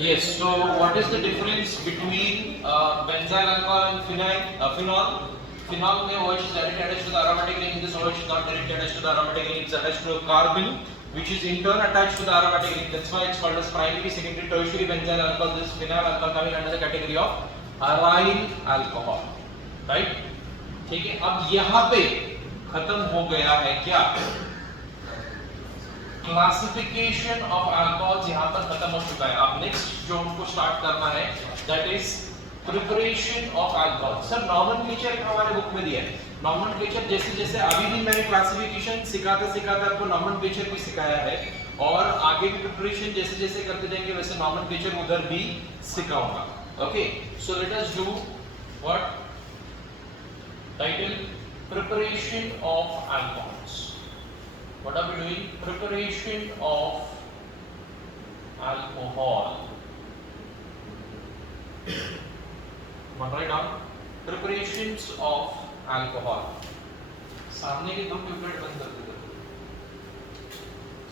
Yes. So what is the difference between benzyl alcohol and phenol? Phenol में OH is directly attached to the aromatic ring. In this OH is not directly attached to the aromatic ring. It's attached to a carbon, which is in turn attached to the aromatic ring. That's why it's called as primary, secondary, tertiary benzyl alcohol. This phenyl alcohol coming under the category of aryl alcohol. Right? ठीक है. अब यहाँ पे खत्म हो गया है क्या? क्लासिफिकेशन ऑफ अल्कोहल्स यहाँ पर खत्म हो चुका है. अब नेक्स्ट जो हमको स्टार्ट करना है that is preparation of alcohol. Sir nomenclature हमारे बुक में दिया है. नॉमेनक्लेचर जैसे जैसे अभी भी मैंने क्लासिफिकेशन सिखाते सिखाते आपको नॉमेनक्लेचर भी सिखाया है और आगे भी प्रिपरेशन जैसे जैसे करते जाएंगे वैसे नॉमेनक्लेचर उधर भी सिखाऊंगा. Okay, so let us do what title preparation of alcohols. What are we doing? Preparation of alcohol. One write down. Preparations of alcohol. सामने के दो ट्यूबलाइट बंद कर दो.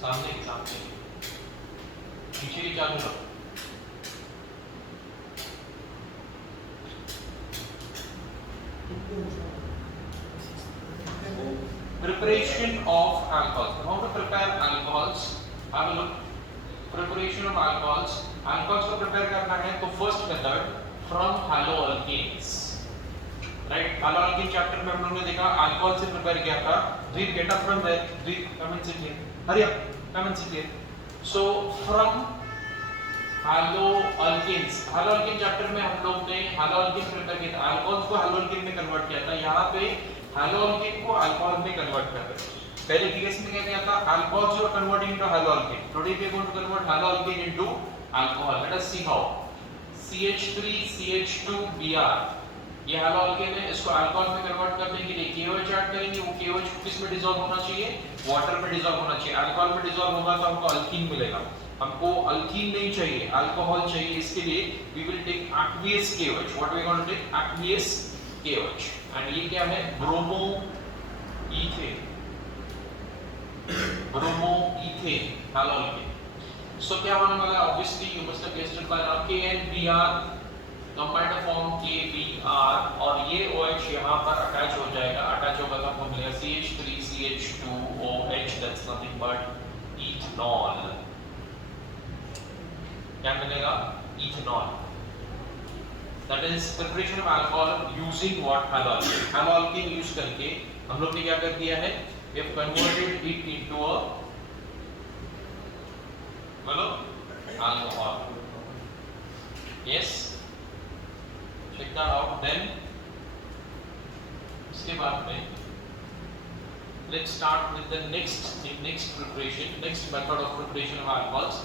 सामने पीछे की चालू रखो. Preparation of alcohols. How to prepare alcohols? Have a look. Preparation of alcohols. Alcohols को prepare करना है तो first method from haloalkanes. Right? Haloalkane chapter में हम लोगों ने देखा alcohol से prepare किया था. Dweep get up from there. Dweep come and sit here. Hurry up. Come and sit here. So from haloalkanes. Haloalkane chapter में हम लोग ने haloalkane prepare किया था. Alcohols को haloalkane में convert किया था. यहाँ पे haloalkane को अल्कोहल में कन्वर्ट कर रहे हैं. पहले केस में क्या किया था? Alcohols were converting into haloalkane. Today we are going to convert haloalkane into alcohol. Let us see how. CH3 CH2 Br. ये haloalkane है. इसको अल्कोहल में कन्वर्ट करने के लिए KOH ऐड करेंगे. वो KOH किस में डिसॉल्व होना चाहिए? वाटर में डिसॉल्व होना चाहिए. अल्कोहल में डिसॉल्व होगा तो हमको अल्कीन मिलेगा. हमको अल्कीन नहीं चाहिए, अल्कोहल चाहिए. इसके लिए we will take aqueous KOH. What we are going to take? Aqueous KOH. And ये क्या है? Bromoethane. Bromoethane haloalkane. So क्या होने वाला है? Obviously you must have guessed it by now. KNBr combined to form KBr और ये OH यहां पर अटैच हो जाएगा. अटैच होगा तो हमको मिलेगा CH3 CH2OH. That's nothing but ethanol. क्या मिलेगा? Ethanol. That is preparation of alcohol using what? Haloalkane. Haloalkane use करके हम लोग ने क्या कर दिया है? We have converted it into a alcohol. Yes. Check that out. Then इसके बाद में let's start with the next thing, next preparation, next method of preparation of alcohols.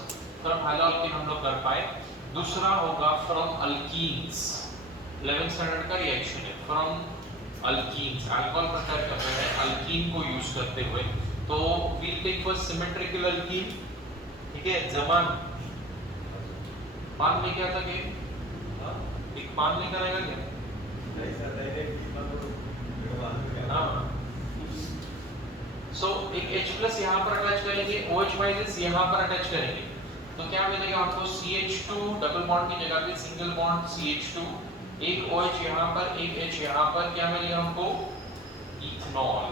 From haloalkane हम लोग कर पाए. दूसरा होगा फ्रॉम अल्कीन्स. 11th स्टैंडर्ड का रिएक्शन है. फ्रॉम अल्कीन्स अल्कोहल प्रिपेयर कर रहे हैं अल्कीन को यूज करते हुए. तो we'll take first symmetrical alkene. ठीक है. जमान पान नहीं क्या था कि एक पान नहीं करेगा क्या? नहीं सर, डायरेक्ट हां. सो एक H+ यहां पर अटैच करेंगे. OH- यहां पर अटैच करेंगे तो क्या मिलेगा आपको? CH2 डबल बॉन्ड की जगह पे सिंगल बॉन्ड CH2. एक OH यहां पर एक H यहां पर. क्या मिलेगा हमको? Ethanol.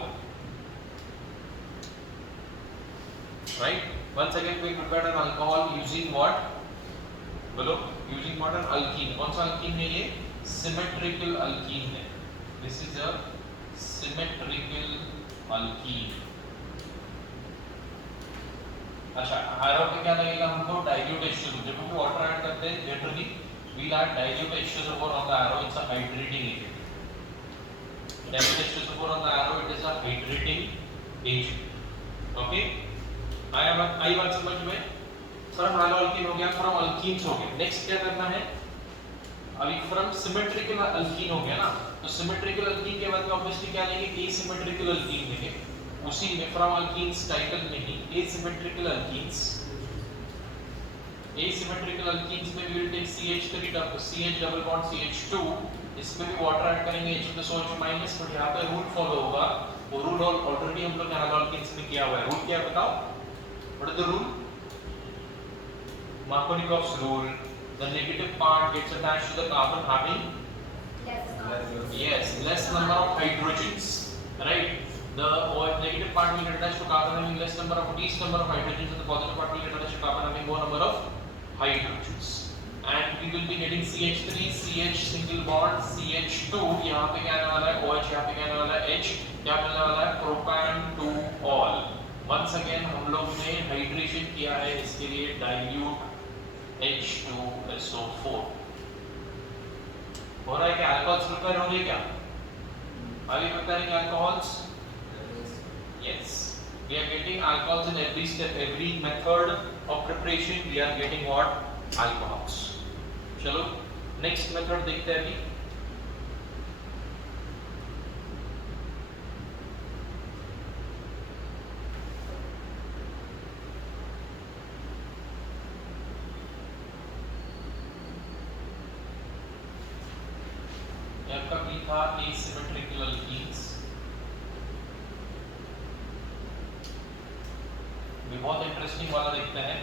Right. once again we prepared an alcohol using what? बोलो. using what? an alkene. कौन सा alkene है ये? symmetrical alkene है. this is a symmetrical alkene. अच्छा, आयरन पे क्या लगेगा हमको? Dilute H2. जब हम वाटर ऐड करते हैं generally we'll add dilute H2SO4 on the arrow. It's a hydrating agent. Dilute H2SO4 on the arrow. It is a hydrating agent. Okay? आई बात समझ में? फ्रॉम haloalkane हो गया. फ्रॉम अल्कीन्स हो गया. नेक्स्ट क्या करना है? अभी फ्रॉम सिमेट्रिकल अल्कीन हो गया ना. तो सिमेट्रिकल अल्कीन के बाद में ऑब्वियसली क्या लेंगे? एसिमेट्रिकल अल्कीन लेंगे. उसी में फ्रॉम अल्कीन्स टाइटल में ही एसिमेट्रिकल अल्कीन्स. asymmetrical alkenes में we will take CH3 CH double bond CH2. इसमें भी वाटर ऐड करेंगे H+OH माइनस. बट यहाँ पे रूल फॉलो होगा. वो रूल ऑलरेडी हम लोग ने haloalkenes में किया हुआ है. रूल क्या बताओ? What is the rule? Markovnikov's rule. the negative part gets attached to the carbon having less number of hydrogens, right? The negative part will get attached to carbon having least number of hydrogens, and the positive part will get attached to carbon having more number of hydrogens. And we will be getting CH3, CH single bond, CH2, यहाँ पे क्या आने वाला है OH, यहाँ पे क्या आने वाला है H, क्या मिलने वाला है प्रोपान टू ऑल. Once again हम लोग ने हाइड्रेशन किया है इसके लिए dilute H2SO4. हो रहा है क्या? अल्कोहल्स प्रिपेयर हो रही है क्या? Are we preparing alcohols? Yes. We are getting alcohols in every step, every method of preparation. We are getting what? Alcohols. चलो नेक्स्ट मेथड देखते हैं अभी. आपका भी था asymmetrical alkenes. बहुत इंटरेस्टिंग वाला देखते हैं.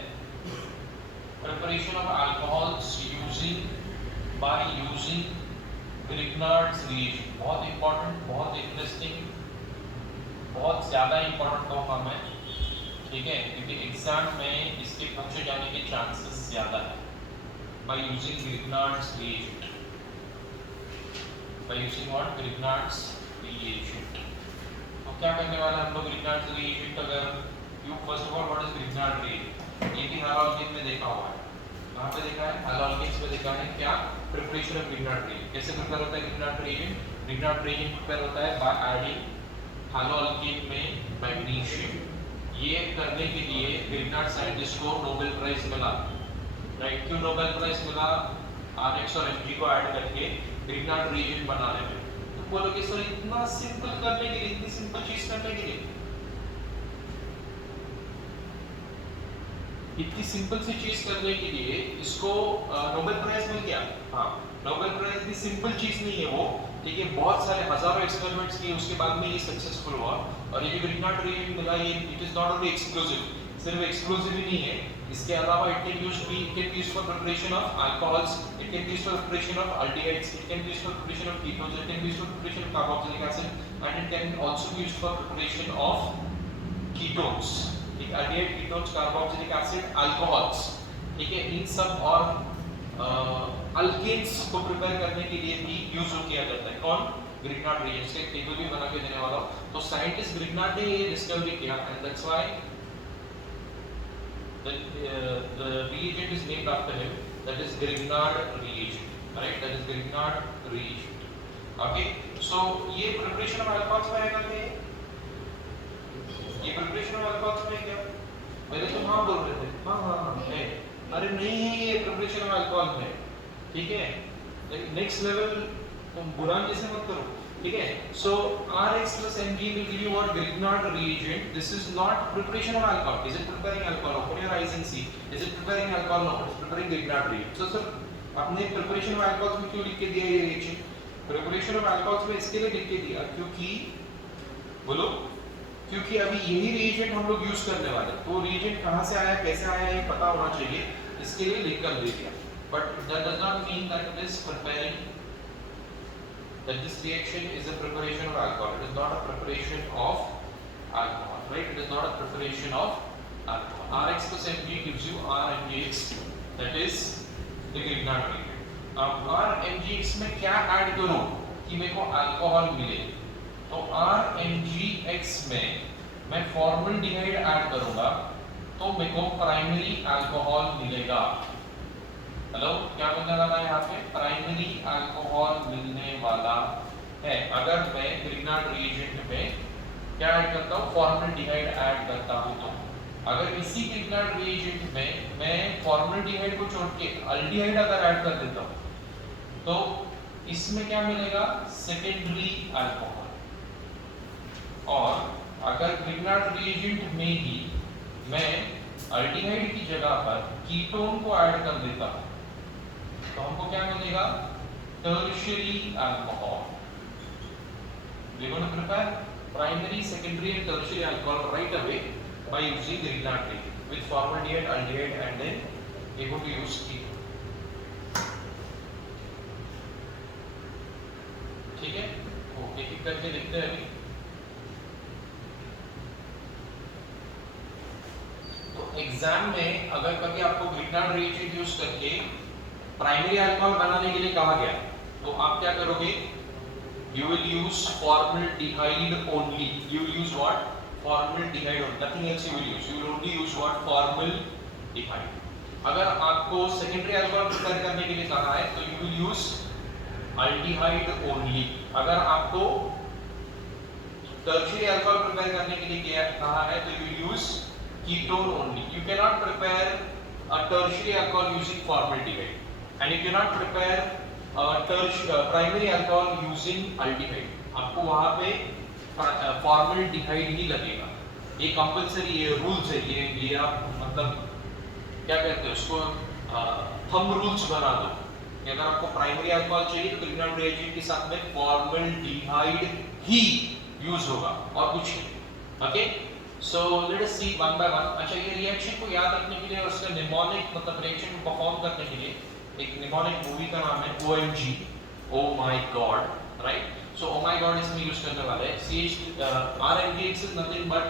Preparation of alcohols by using Grignard's reagent. बहुत important, बहुत इंटरेस्टिंग, बहुत ज़्यादा इम्पोर्टेंट कहूँगा मैं, ठीक है, क्योंकि एग्जाम में इसके पूछे जाने के चांसेस ज़्यादा है. By using Grignard's reagent. By using what? Grignard's reagent. तो क्या करने वाला हम लोग Grignard's reagent? अगर you first of all what is Grignard reagent? ये भी हैलोजेन में देखा हुआ है. कहाँ पे देखा है? हैलोजेन्स में देखा है. क्या? Preparation of Grignard reagent. कैसे प्रिपेयर होता है Grignard reagent? Grignard reagent prepare होता है by adding हैलोजेन में मैग्नीशियम. ये करने के लिए Grignard साइंटिस्ट को नोबेल प्राइज मिला. राइट? क्यों नोबेल प्राइज मिला? RX और Mg को ऐड करके Grignard reagent बनाने में. तो बोलोगे सर इतना सिंपल करने के लिए, इतनी सिंपल चीज करने के लिए, इतनी सिंपल सी चीज करने के लिए इसको नोबेल प्राइज मिल गया. हाँ, नोबेल प्राइज भी सिंपल चीज नहीं है वो, ठीक है. बहुत सारे हजारों एक्सपेरिमेंट्स किए, उसके बाद में ये सक्सेसफुल हुआ. और ये जो Grignard reagent मिला, ये it is not only exclusive, सिर्फ एक्सक्लूसिव ही नहीं है. इसके अलावा it can used for preparation of alcohols, it can used for preparation of aldehydes, it can used for preparation of ketones, it can used for preparation of carboxylic acid, and it can also be used for preparation of ketones. Aldehyde, ketones, carboxylic acid, alcohols, ठीक है. इन सब और alkanes को prepare करने के लिए भी use किया जाता है. कौन? Grignard reagents. के टेबल भी बना के देने वाला हूं. तो साइंटिस्ट Grignard ने ये डिस्कवरी किया, and that's why the reagent is named after him. That is Grignard reagent, right? That is Grignard reagent. Okay, so ये preparation of alcohols में आएगा क्या? ये प्रिपरेशन ऑफ अल्कोहल्स में क्या? पहले तो हाँ बोल रहे थे. हाँ है. अरे नहीं है ये प्रिपरेशन ऑफ अल्कोहल में, ठीक है. नेक्स्ट लेवल तुम बुरान जैसे मत करो, ठीक है. सो RX plus Mg will give you what? Grignard reagent. This is not preparation of alcohol. Is it preparing alcohol? Open your eyes and see. Is it preparing alcohol? No, it's preparing Grignard reagent. So sir, आपने preparation of alcohols में क्यों लिख के दिया ये reaction? Preparation of alcohols में इसके लिए लिख के दिया क्योंकि बोलो, क्योंकि अभी यही रिएजेंट हम लोग यूज करने वाले. तो रिएजेंट कहां से आया, कैसे आया, ये पता होना चाहिए, इसके लिए लिख कर दे दिया. But that does not mean that it is preparing, that this reaction is a preparation of alcohol. It is not a preparation of alcohol, right? It is not a preparation of alcohol. RX plus Mg gives you RMgX, that is the Grignard reagent. अब RMgX में क्या add करूं कि मेरे को alcohol मिले? तो RMgX में मैं फॉर्मल्डिहाइड ऐड करूंगा तो मेरे को प्राइमरी अल्कोहल मिलेगा. हेलो, क्या मिलने वाला है यहाँ पे? प्राइमरी अल्कोहल मिलने वाला है. अगर मैं Grignard reagent में क्या ऐड करता हूँ? फॉर्मल्डिहाइड ऐड करता हूँ. तो अगर इसी Grignard reagent में मैं फॉर्मल्डिहाइड को छोड़ के अल्डिहाइड अगर ऐड कर देता हूँ तो इसमें क्या मिलेगा? Secondary alcohol. और अगर Grignard reagent में ही मैं अल्डिहाइड की जगह पर कीटोन को ऐड कर देता हूं तो हमको क्या मिलेगा? Tertiary alcohol. We are going to prepare primary, secondary and tertiary alcohol right away by using Grignard reagent with formaldehyde, aldehyde and then we are going to use ketone. ठीक है, ओके, एक करके देखते हैं अभी। तो एग्जाम में अगर कभी आपको ग्रिग्नार्ड रिएजेंट यूज करके प्राइमरी अल्कोहल बनाने के लिए कहा गया, तो आप क्या करोगे? You will use formaldehyde only. You will use what? Formaldehyde only. Nothing else you will use. You will only use what? Formaldehyde. अगर आपको सेकेंडरी अल्कोहल प्रिपेयर करने के लिए कहा है तो you will use aldehyde only. अगर आपको टर्शियरी अल्कोहल प्रिपेयर करने के लिए कहा है तो you will use ketone only. You cannot prepare a tertiary alcohol using formaldehyde, and you cannot prepare primary alcohol using aldehyde. आपको वहां पे फॉर्मल्डिहाइड ही लगेगा, ये कंपलसरी, ये रूल्स है, ये आप मतलब क्या कहते हैं उसको, थंब रूल्स बना दो कि अगर आपको प्राइमरी अल्कोहल चाहिए तो ग्रिग्नार्ड रिएजेंट के साथ में फॉर्मल्डिहाइड ही यूज होगा और कुछ नहीं। Okay, so let us see one by one. अच्छा, ये रिएक्शन को याद रखने के लिए और उसका निमोनिक मतलब रिएक्शन को परफॉर्म करने के लिए एक निमोनिक मूवी का नाम है OMG, oh my God, right? So oh my God इसमें यूज करने वाले हैं RMGX is nothing but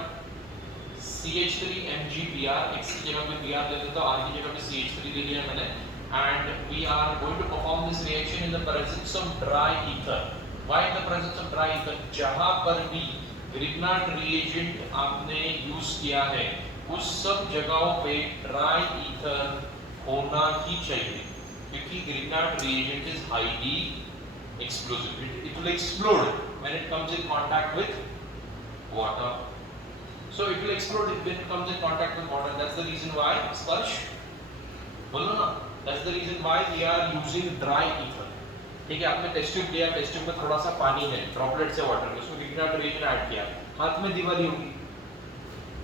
CH3MgBr, X की जगह पे Br दे देता हूं, R की जगह पे CH3 दे दिया मैंने, and we are going to perform this reaction in the presence of dry ether. Why in the presence of dry ether? जहां पर भी ग्रिग्नार्ड रिएजेंट आपने यूज किया है उस सब जगहों पे ड्राई ईथर होना ही चाहिए, क्योंकि Grignard reagent is highly explosive. It will explode when it comes in contact with water. So it will explode when it comes in contact with water. That's the reason why, Sparsh, बोलो ना, that's the reason why we are using dry ether. ठीक है, आपने test tube लिया, test tube में थोड़ा सा पानी है, ड्रॉपलेट से वाटर में, उसमें Grignard reagent ऐड किया, हाथ में दीवाली होगी,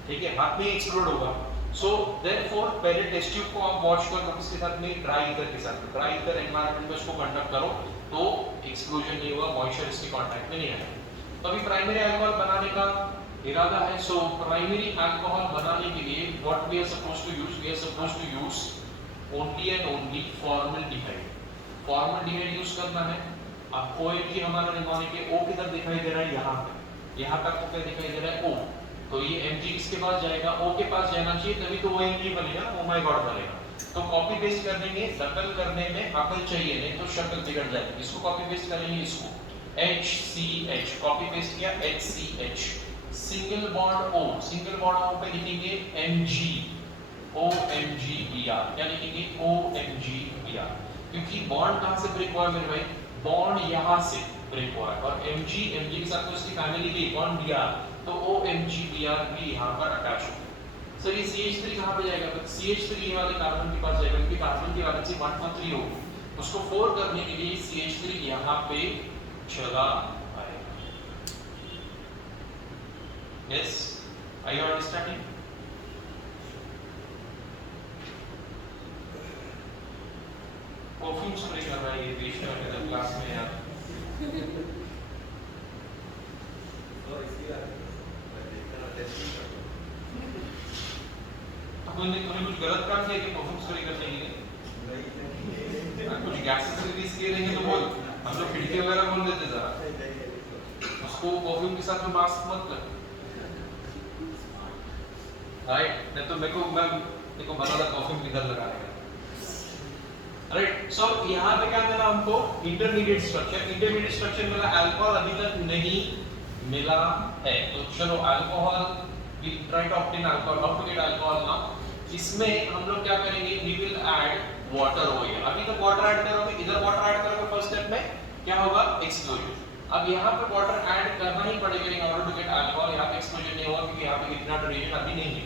ठीक है, हाथ में एक्सप्लोड होगा। So therefore पहले टेस्ट ट्यूब को आप वॉश कर लो किसके साथ में? ड्राई ईथर के साथ। ड्राई ईथर एनवायरनमेंट में इसको कंडक्ट करो तो एक्सप्लोजन नहीं होगा, मॉइस्चर इसके कांटेक्ट में नहीं आएगा। तो अभी प्राइमरी अल्कोहल बनाने का इरादा है। सो प्राइमरी अल्कोहल बनाने के लिए what we are supposed to use? We are supposed to use only and only formaldehyde. Formaldehyde use करना है। अब OMG हमारा निमोनिक है, O किधर दिखाई दे रहा है? यहाँ पे, यहाँ तक को क्या दिखाई दे रहा है? O। तो ये Mg किसके पास जाएगा? O के पास जाना चाहिए, तभी तो OMG बनेगा, ओ माय गॉड बनेगा। तो कॉपी पेस्ट करेंगे, नकल करने में अकल चाहिए, नहीं तो शक्ल बिगड़ जाएगी। इसको कॉपी पेस्ट करेंगे, इसको HCH कॉपी पेस्ट किया, HCH, single bond O, single bond O पे लिखेंगे Mg, OMgBr। क्या लिखेंगे? OMgBr, क्योंकि बॉन्ड कहां से ब्रेक हुआ है मेरे भाई? बॉन्ड यहां से ब्रेक हुआ है, और Mg के साथ तो इसकी फैमिली भी बॉन्ड Br, तो OMgBr भी यहाँ पर अटैच होगा। सर ये CH3 कहाँ पे जाएगा? तो CH3 ये वाले कार्बन के पास जाएगा, क्योंकि कार्बन की वैलेंसी 143 होगी, उसको 4 करने के लिए CH3 यहाँ पे चला आएगा। Yes, are you understanding? Perfume spray कर रहा है ये वेस्ट कर क्लास में यार। तूने कुछ गलत काम किया कि परफॉर्म स्टोरी करने के लिए? कुछ गैसेस रिलीज किए रहेंगे तो बोल, हम लोग खिड़की वगैरह खोल देते जरा, उसको परफ्यूम के साथ में मास्क मत कर, राइट? नहीं तो मेरे को बता दा परफ्यूम किधर लगाने का, राइट? सो यहाँ पे क्या मिला हमको? Intermediate structure. इंटरमीडिएट स्ट्रक्चर मिला, अल्कोहल अभी तक नहीं मिला है। तो चलो alcohol, we try to obtain alcohol. How to get alcohol now? इसमें हम लोग क्या करेंगे? We will add water over here. अभी तक वाटर ऐड करोगे, इधर वाटर ऐड करोगे, फर्स्ट स्टेप में क्या होगा? एक्सप्लोजन। अब यहाँ पे वाटर ऐड करना ही पड़ेगा in order to get alcohol। यहाँ पे एक्सप्लोजन नहीं होगा क्योंकि यहाँ पे Grignard reagent अभी नहीं है।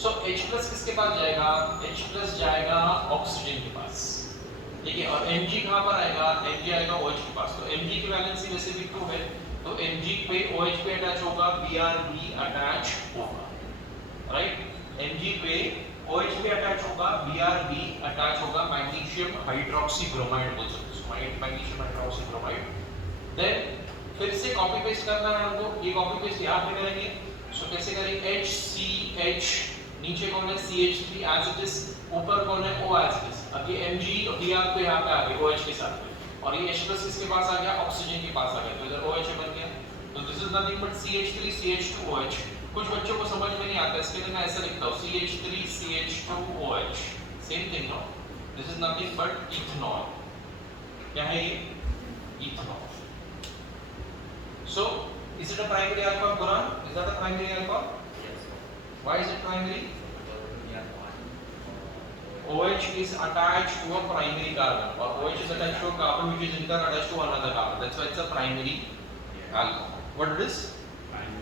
So H+ किसके पास जाएगा? H+ जाएगा ऑक्सीजन के पास, ठीक है, और Mg कहाँ पर आएगा? Mg आएगा OH के पास। तो Mg की वैलेंसी वैसे भी 2 है, तो Mg पे OH पे अटैच होगा, Br भी अटैच होगा, राइट? Mg पे OH पे अटैच होगा, Br भी अटैच होगा, मैग्नीशियम हाइड्रोक्सी ब्रोमाइड बोल सकते हैं, मैग्नीशियम हाइड्रोक्सी ब्रोमाइड। देन फिर से कॉपी पेस्ट करना है हमको, ये कॉपी पेस्ट यहाँ पे करेंगे। सो कैसे करेंगे? HCH, नीचे कौन है? CH3 एज इट इज, ऊपर कौन है? O as it is. अब ये Mg और Br तो यहाँ पे आ गए OH के साथ में, और ये H+ किसके पास आ गया, ऑक्सीजन के पास आ गया, तो इधर OH बन गया। तो this is nothing but CH3 CH2OH। कुछ बच्चों को समझ में नहीं आता, इसके लिए मैं ऐसा लिखता हूँ CH3 CH2OH, same thing no, this is nothing but ethanol. क्या है ये, ethanol. So is it a primary alcohol, Quran? Is that a primary alcohol? Yes. Why is it primary? OH is attached to a primary carbon, or OH is attached to a carbon which is in turn attached to another carbon. That's why it's a primary alcohol. What it is?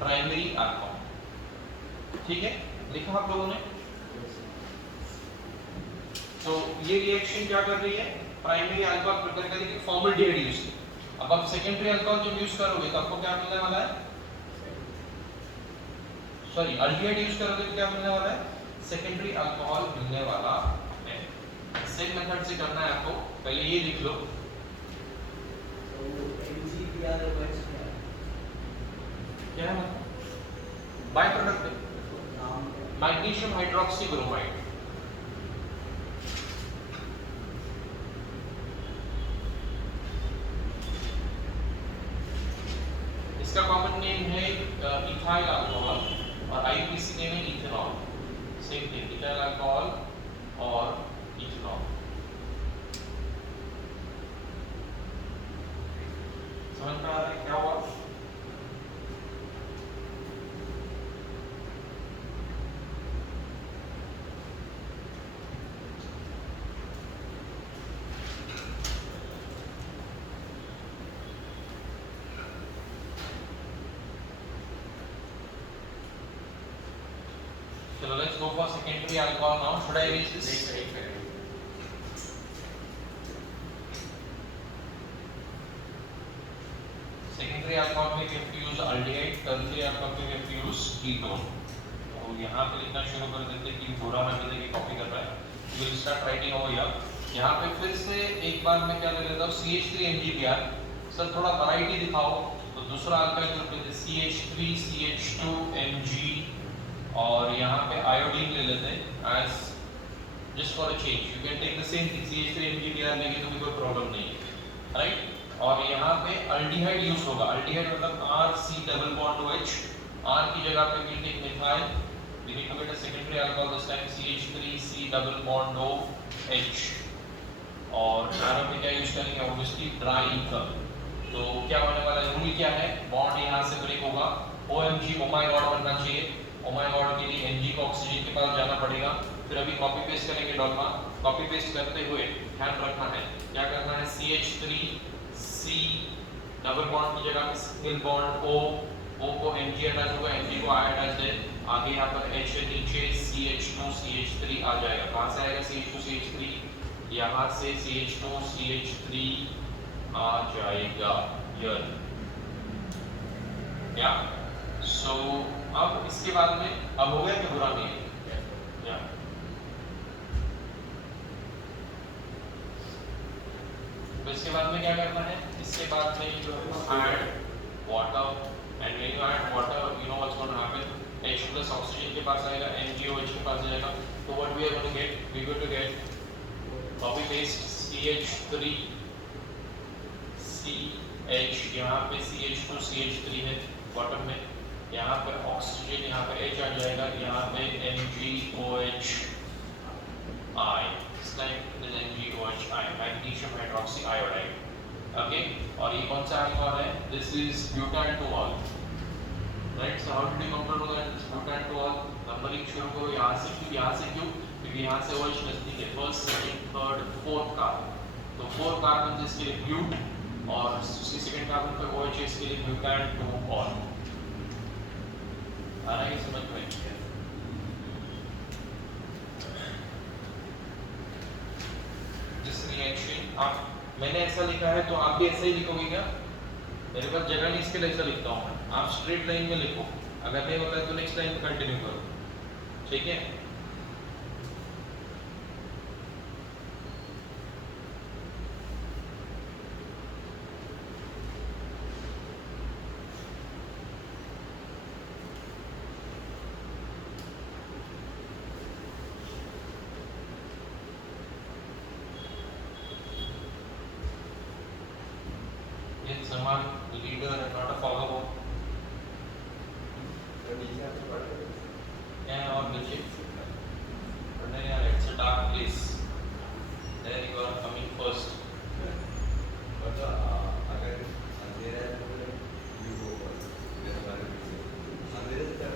Primary alcohol. ठीक है, लिखा आप लोगों ने? तो ये reaction क्या कर रही है, प्राइमरी अल्कोहल प्रिपेयर करके फॉर्मल्डिहाइड यूज की। अब आप सेकेंडरी अल्कोहल जब यूज करोगे तो आपको क्या मिलने वाला है, सॉरी अल्डिहाइड यूज करोगे तो क्या मिलने वाला है, सेकेंडरी अल्कोहल मिलने वाला है। सेम मेथड से करना है आपको, पहले ये लिख लो। क्या है मतलब बाय प्रोडक्ट है मैग्नीशियम हाइड्रोक्सी ब्रोमाइड। इसका कॉमन नेम है इथाइल अल्कोहल और आईयूपीएसी नेम है ethanol. Same thing, ethyl alcohol और इथेनॉल। समझ में आ रहा है क्या हुआ? चलो let's go for secondary alcohol now. Should I erase this? Secondary alcohol में we have to use aldehyde, tertiary alcohol में we have to use ketone. तो यहाँ पे लिखना शुरू कर देते कि पूरा ना मिले कि कॉपी कर रहा है। We will start writing over here. यहाँ पे फिर से एक बार मैं क्या ले लेता हूँ CH3MgBr। सर थोड़ा वैरायटी दिखाओ। तो दूसरा अल्काइल ग्रुप लेते CH3 CH2Mg और यहाँ पे आयोडीन ले लेते हैं as just for a change. You can take the same thing CH3MgBr लेंगे तो भी कोई प्रॉब्लम नहीं है, राइट? और यहाँ पे अल्डिहाइड यूज होगा। अल्डिहाइड मतलब RC double bond OH, R की जगह पे we take methyl, we need to get a secondary alcohol this time CH3C double bond OH। और यहाँ पे क्या यूज करेंगे, obviously ड्राई ईथर। तो क्या होने वाला है, रूल क्या है, बॉन्ड यहाँ से ब्रेक होगा, OMG ओ माय गॉड बनना चाहिए। ओ माय गॉड के लिए Mg को ऑक्सीजन के पास जाना पड़ेगा। फिर अभी कॉपी पेस्ट करेंगे डॉल्मा। कॉपी पेस्ट करते हुए ध्यान रखना है, क्या करना है, CH3C डबल बॉन्ड की जगह पे सिंगल बॉन्ड O को Mg अटैच होगा, Mg को I अटैच है, आगे यहाँ पर H है, नीचे CH2 CH3 आ जाएगा। कहाँ से आएगा CH2 CH3, यहाँ से CH2 CH3 आ जाएगा यार। या सो अब इसके बाद में अब हो गया कि बुरा नहीं है या तो इसके बाद में क्या करना है, इसके बाद में add water and when you add water you know what's going to happen, H plus oxygen के पास आएगा, NaOH के पास जाएगा। तो what we are going to get, we going to get copy paste CH3 CH, यहाँ पे CH2 CH3 है बॉटम में, यहाँ पे ऑक्सीजन, यहाँ पे H आ जाएगा, यहाँ पे MgOH I, this time it is MgOH I, magnesium hydroxy iodide, okay? और ये कौन सा अल्कोहल है, this is butanol, right? So how did you compare that it's butanol? Numbering शुरू करो यहाँ से क्यों, क्योंकि यहाँ से OH नजदीक है, first second third fourth carbon, तो 4 कार्बन इसके लिए ब्यूट और सेकंड कार्बन पे OH इसके लिए butanol। आ रहा है समझ में? जिस रिएक्शन आप मैंने ऐसा लिखा है तो आप भी ऐसा ही लिखोगे क्या? मेरे पास जगह नहीं इसके लिए ऐसा लिखता हूँ मैं, आप स्ट्रेट लाइन में लिखो, अगर नहीं होता है तो नेक्स्ट लाइन कंटिन्यू करो, ठीक है? leader and not a follower. Yeah, और नीचे पढ़ने यार, it's a dark place. There you are coming first. अगर अंधेरा है तो you go first. अंधेरे से क्या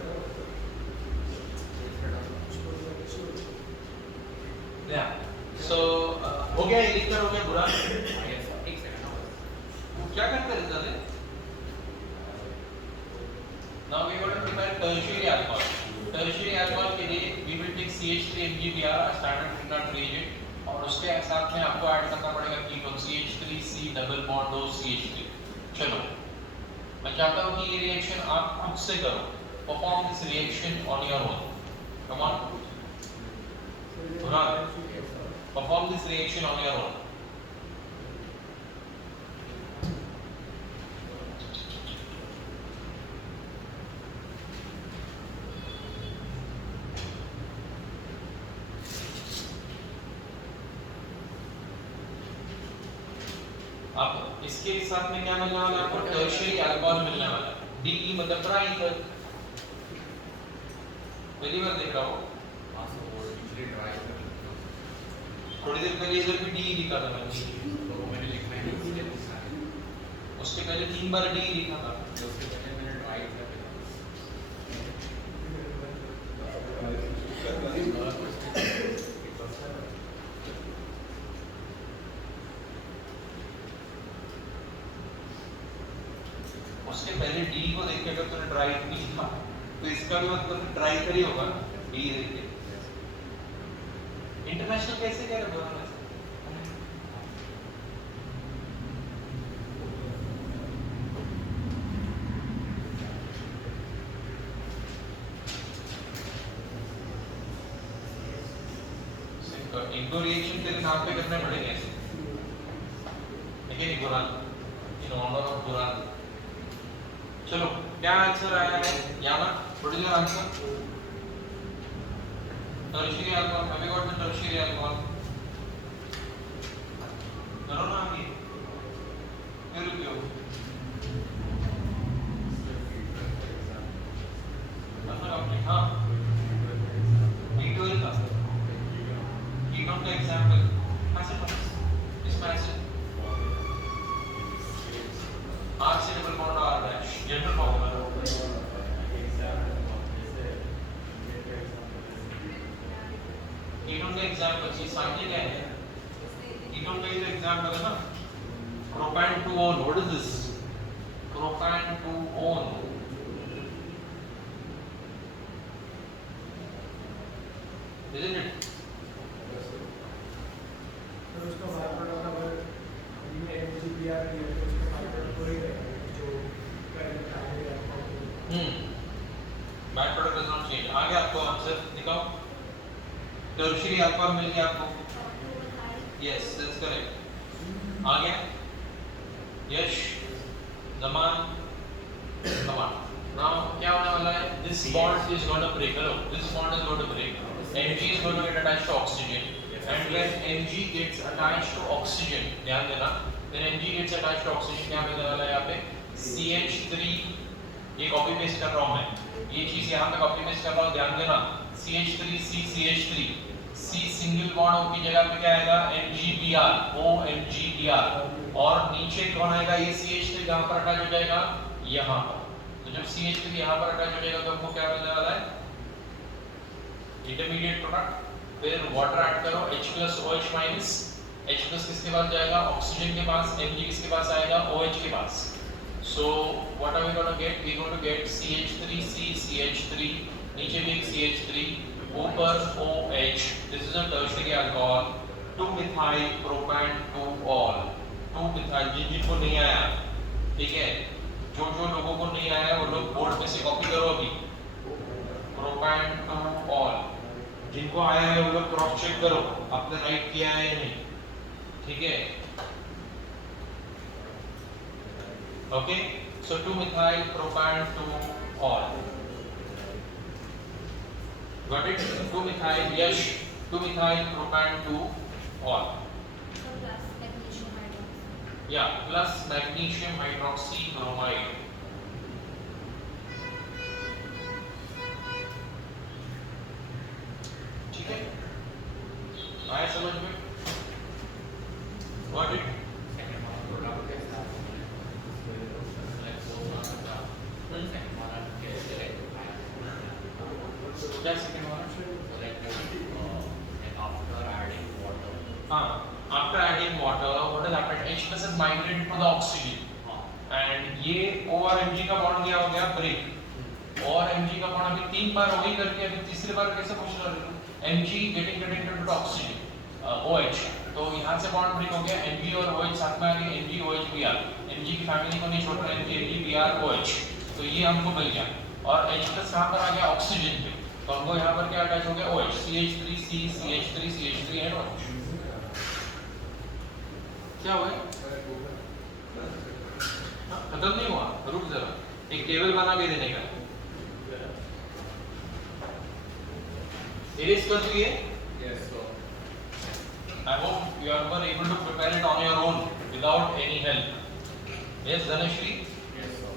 Yeah. So हो गया, ये लिखकर हो गया बुरा। क्या करते रहते थे? Now we want to prepare tertiary alcohol. Tertiary alcohol के लिए we will take CH3MgBr as standard pregnant reagent और उसके साथ में आपको ऐड करना पड़ेगा ketone CH3C double bond O CH3। चलो, मैं चाहता हूँ कि ये रिएक्शन आप खुद से करो। Perform this reaction on your own. Come on. Perform this reaction on your own. अब इसके साथ में क्या मिलने वाला है आपको? टर्शियरी अल्कोहल मिलने वाला है। DE मतलब ट्राईथर। पहली बार देख रहा हूँ। थोड़ी देर पहले इधर भी DE लिखा था मैंने। तो मैंने लिखा है नहीं, उसके पहले 3 बार DE लिखा था। उसके पहले मैंने ट्राईथर उसके पहले D को देख के अगर तूने ट्राई नहीं लिखा तो इसका भी मतलब ट्राई कर ही होगा D देख के। इंटरनेशनल कैसे क्या बोला मैं? इनको रिएक्शन तेरे नाम पे करने पड़ेंगे ऐसे, लेकिन ये बुरा इन ऑनर ऑफ बुरा। चलो क्या आंसर आया है याना? What is your answer? Tertiary alcohol. Have you got the tertiary alcohol? करो ना आगे, फिर क्यों हाँ कीटोन का कीटोन का एग्जांपल एसिड इसमें एसिड R से double bond R dash general formula. Ketone का एग्जांपल ये सामने क्या है? कीटोन का ये एग्जांपल है ना, propan two one. What is this? Propan two one. Isn't it? तो उसका बाय प्रोडक्ट अगर ये MgBr है तो उसका बाय प्रोडक्ट वही रहेगा जो करंट आएगा। By product does not change. आगे आपको आंसर दिखाओ। टर्शियरी अल्कोहल मिल गया आपको। Yes that's correct. आगे यश जमान जमान। नाउ क्या होने वाला है? This bond is going to break. Hello, this bond is going to break. Mg is going to get attached to oxygen, and when Mg gets attached to oxygen, ध्यान देना, when Mg gets attached to oxygen क्या मिलने वाला है यहाँ पे? CH3। ये copy paste कर रहा हूँ मैं, ये चीज यहाँ पे कॉपी पेस्ट कर रहा हूँ, ध्यान देना। CH3C CH3 C single bond O की जगह पे क्या आएगा? MgBr O MgBr। और नीचे कौन आएगा? ये CH3 कहाँ पर अटैच हो जाएगा? यहाँ पर। तो जब CH3 यहाँ पर अटैच हो जाएगा तो आपको क्या मिलने वाला है? Intermediate product. फिर वाटर ऐड करो H+OH-। H+ किसके पास जाएगा? ऑक्सीजन के पास। Mg किसके पास आएगा? OH के पास। So what are we gonna get? We going to get CH3C CH3, नीचे भी एक CH3, ऊपर OH। This is a tertiary alcohol. 2-methyl propan 2-ol। 2-methyl जिनको नहीं आया, ठीक है, जो लोगों को नहीं आया वो लोग बोर्ड में से कॉपी करो अभी। प्रोपान 2-ol। जिनको आया है वो लोग क्रॉस चेक करो आपने राइट किया है या नहीं, ठीक है? Okay, so 2-methyl propan 2-ol। Got it? 2-methyl Yash 2-methyl propan 2-ol। या प्लस मैग्नीशियम हाइड्रोक्सी ब्रोमाइड। ठीक है, आया समझ में? Got it? क्या सेकंड वाला? After adding water, what has happened? H plus has migrated to the oxygen, and ये O और Mg का बॉन्ड क्या हो गया? ब्रेक। O और Mg का बॉन्ड अभी 3 बार हो गई करके, अभी तीसरी बार कैसे पूछ रहा है? Mg getting into oxygen, OH, तो यहाँ से बॉन्ड ब्रेक हो गया, Mg और OH साथ में आ गए, Mg OH Br। Mg की फैमिली को नहीं छोड़ रहा, Mg Br OH, तो ये हमको मिल गया। और H प्लस कहाँ पर आ गया? ऑक्सीजन पे, तो हमको यहाँ पर क्या अटैच हो गया? OH, CH3C, CH3, CH3 and OH। क्या हुआ? खत्म नहीं हुआ, रुक जरा, एक टेबल बना के देने का। इरेज कर दिए? Yes, sir. I hope you are able to prepare it on your own without any help. Yes, Dhanashri? Yes, sir.